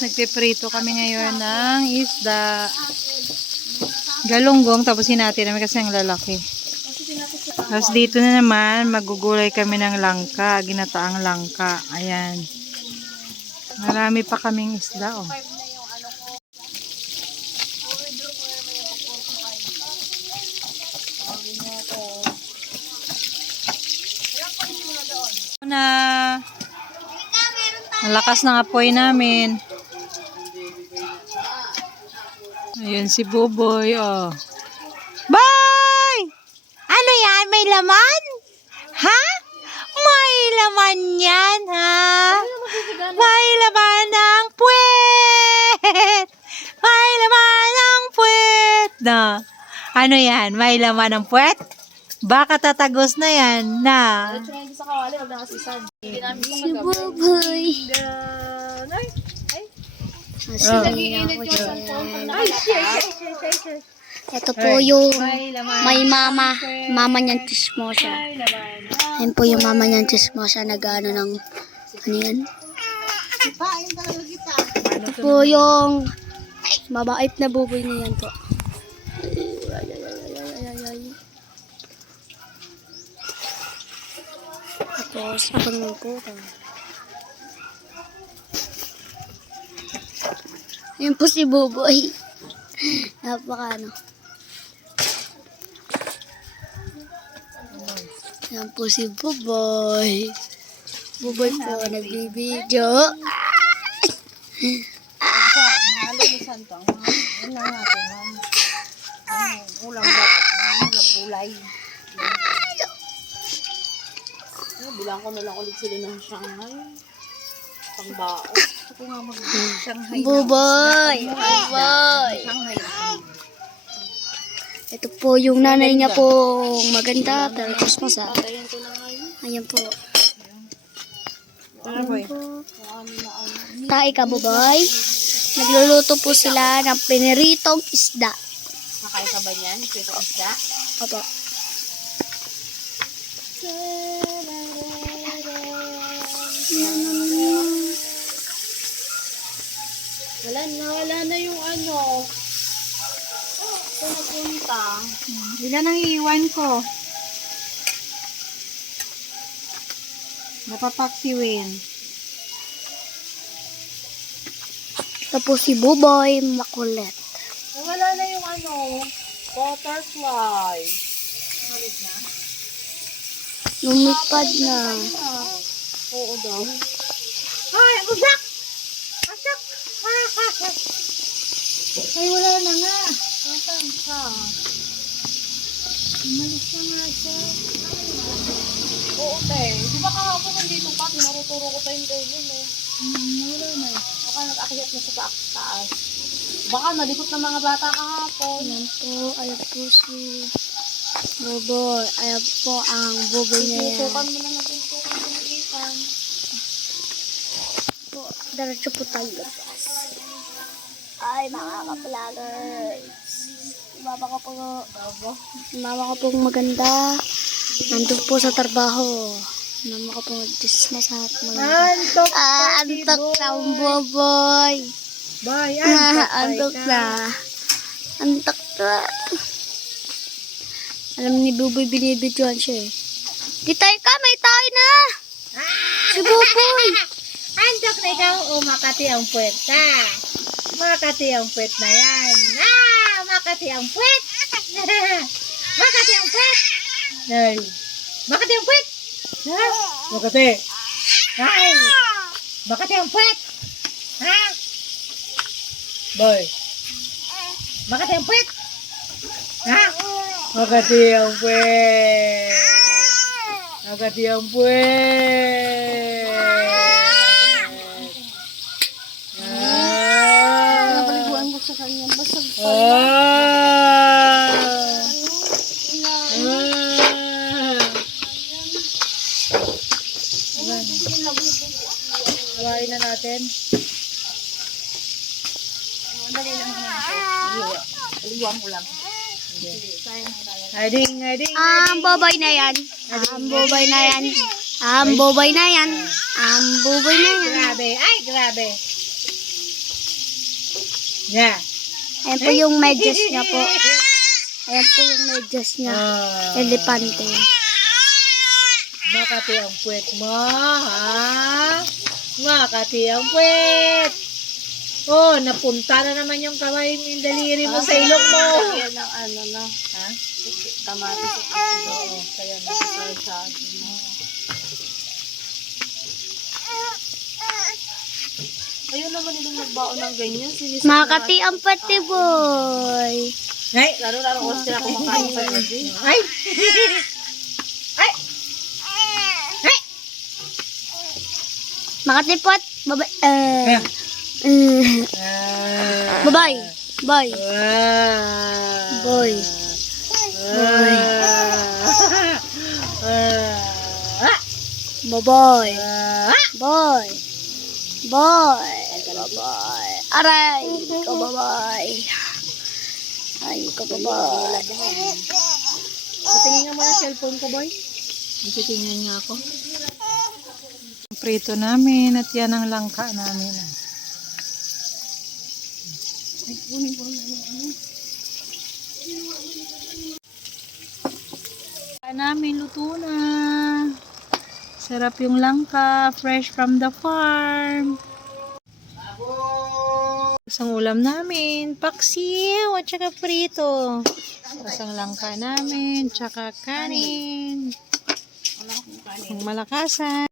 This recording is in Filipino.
nagpiprito kami ngayon ng isda. Galunggong, tapos hinati namin kasi ang lalaki. Tapos dito na naman, magugulay kami ng langka, ginataang langka. Ayan. Marami pa kaming isda, oh. Na malakas ng apoy namin. Ayun si Buboy, oh. Boy! Ano yan? May laman? Ha? May laman yan, ha? May laman ng puwet! May laman ng puwet! Na. Ano yan? May laman ng puwet? Baka tatagos na yan, na. Si Buboy. Ito po yung may mama niyang chismosa. Ayan po yung mama niyang chismosa nag-ano ng ano yan. Ito po yung mabait na buboy niyan po. Tapos ako naman po. Ayan po si Buboy. Napaka ano. Ayan po si Buboy. Buboy po nagbibidyo. Malulusan to. Yun lang natin. Ulam dapat. Ulam gulay. Bilang ko na lang ulit sila ng Shanghai. Pangbao. Ako nga mag-Shanghai. Buboy! Buboy! Shanghai. Ito po yung nanay niya po maganda pero chismosa. Ayan po. Ano boy? Tae ka, Buboy. Nagluluto po sila ng piniritong isda. Nakain ka ba niyan? Pito isda? Opo. Wala na yung ano. Saan napunta? Ilan ang iiwan ko? Napapaksiwin. Ito po si Buboy makulit. Wala na yung ano, butterfly. Malit na? Lumipad na. Oo daw. Ay, usak! Asak! Ay, wala na nga. Asan ka? Umalis na nga siya. Oo, te. Di ba kahapon nandito pa? Tinaruturo ko pa yung table, eh. Wala na. Baka nag-akyat na sa taas. Baka nalikot ng mga bata kahapon. Ayan po. Ayan po si Buboy. Ayan po ang Buboy niya yan. Tutukan mo na natin. Tutukan mo na ikan. Po, diretso po tayo. Ay, mga ka-vloggers. Mama ko pong maganda. Nandun po sa trabaho. Mama ko pong chismosa at maganda. Antok pa, Antok na ang Buboy. Bye, Antok na. Antok na. Alam ni Buboy, binibidyoan siya eh. Di tayo ka, may tayo na. Si Buboy. Antok na ikaw, Makati ang puweta. Makati ang puwet na yan. Makati ang puwet. Makati ang puwet. Ay. Makati ang puwet. Makati. Ay. Makati ang puwet. Ha? Boy. Makati ang puwet. Ha? Makati ang puwet. Makati ang puwet. Sa kanyang basag pa. Hawain na natin. Dali lang natin. Aliwang ko lang. Hiding. Ang Buboy na yan. Ang Buboy na yan. Ang Buboy na yan. Ang Buboy na yan. Grabe. Ay, grabe. Yeah. Ayan po yung medyas niya po. Ayan po yung medyas niya. Elepante. Makati ang puwet mo, ha? Makati ang puwet. Oh, napunta na naman yung kamay mo, yung daliri mo sa ilong mo. Yan ang ano na. Ha? Kamatis at ito. Oo, kaya na. Sarsado na. Ayun naman yung nagbaon ng ganyan. Sinisip Makati ang pati boy. Ay! Lalo-lalo ko sila kumakain sa gabi. Ay! Ay! Makati pot. Bye. Kaya. Bye. Bye. Wow. Boy. Boy. Boy. Boy. Boy. Boy. Aray. Ikaw baboy. Ay, ikaw baboy. Patingin nga muna cellphone ko, boy. Titingnan niya ako. Prito namin at yan ang langka namin. Namin luto na. Sarap yung langka, fresh from the farm. Isang ulam namin, paksiw at saka prito. Isang langka namin, tsaka kanin. Ang malakasan.